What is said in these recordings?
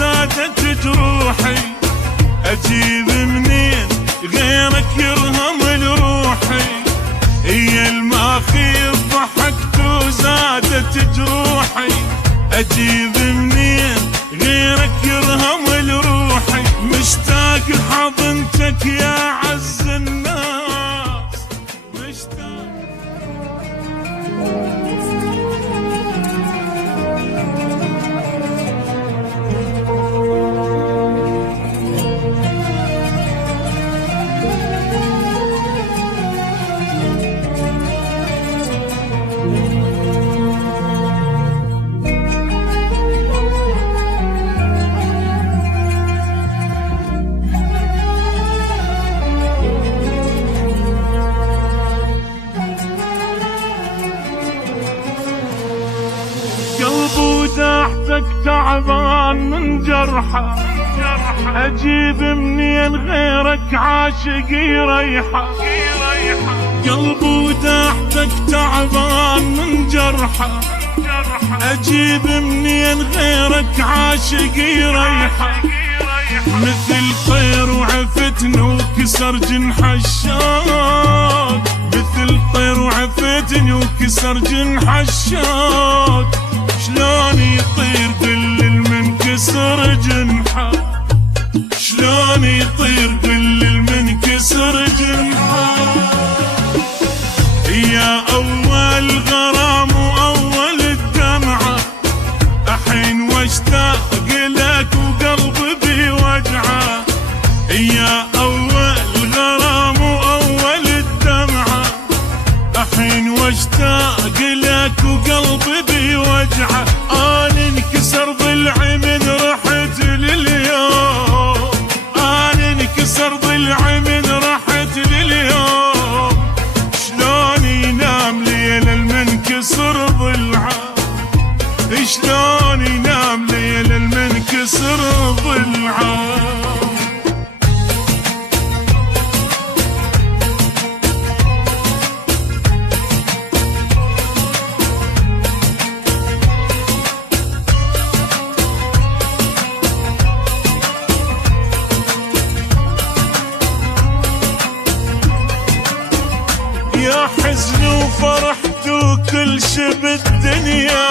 وزادت جروحي، اجيب منين غيرك يرهم لروحي. هي الماخير ضحكت وزادت جروحي، اجيب منين غيرك يرهم لروحي. مشتاق لحضنتك يا عز الناس، مشتاق. وداحتك تعبان من جرحه، اجيب منين غيرك عاشق يريحه. قلب وداحتك تعبان من جرحه، اجيب منين غيرك عاشق يريحه. مثل طير وعفتني وكسر جنح الشوق، مثل طير وعفتني وكسر جنح الشوق. شلون يطير قل المنكسر جنحه، شلون يطير قل المنكسر جنحه. يا اول غرام واول الدمعه، الحين واشتاق لك وقلبي بوجعه. يا اول غرام واول الدمعه، الحين واشتاق لك وقلبي بوجعه. انا انكسر ضلعي من رحت لليوم، انا انكسر ضلعي من رحت لليوم. شلون ينام ليل المنكسر ضلعه، شلون ينام ليل المنكسر ضلعه. يا حزن وفرحت وكل شي بالدنيا،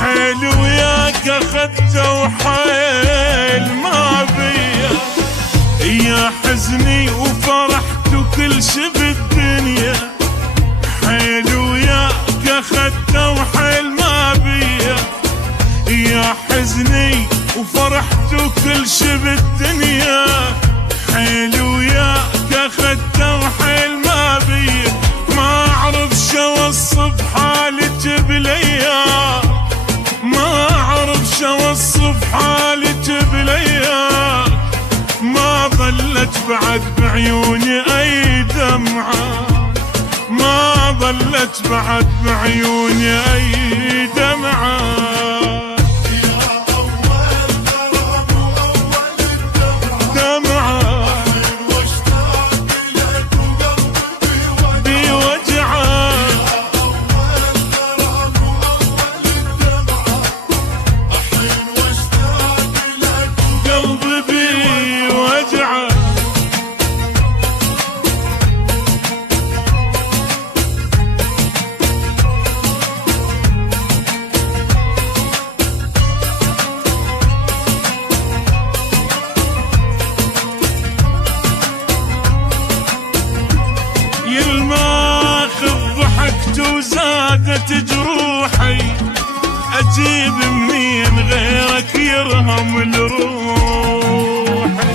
حيل وياك اخذته وحيل ما بيا. يا حزني وفرحت وكل شي بالدنيا، حيل وياك اخذته وحيل ما بيا. يا حزني وفرحت وكل شي بالدنيا، حيل وياك اخذته وحيل ما بيا. ما اعرف شو اوصف حالتي بالايام، ما اعرف شو اوصف حالتي بالايام. ما ظلت بعد بعيوني اي دمعه، ما ظلت بعد بعيوني اي دمعه. وزادت جروحي، اجيب منين غيرك يرهم لروحي.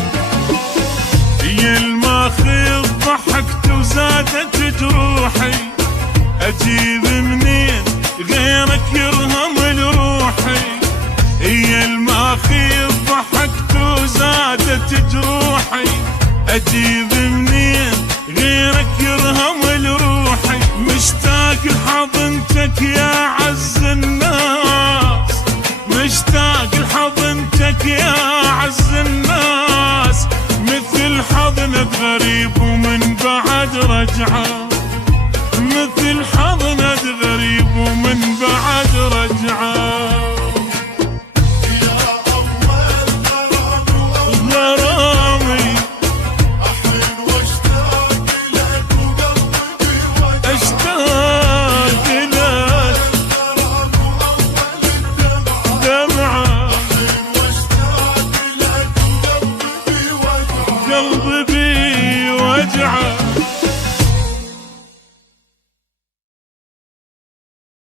يا الماخذ ضحكت وزادت جروحي، اجيب منين غيرك يرهم لروحي. يا الماخذ ضحكت وزادت جروحي، اجيب منين غيرك يرهم لروحي. مشتاق لحضنتك يا عز الناس، مشتاق لحضنتك يا عز الناس. مثل حضنة غريب ومن بعد رجعه، مثل حضنة غريب ومن بعد رجعه. يا الله قلبي بي وجعه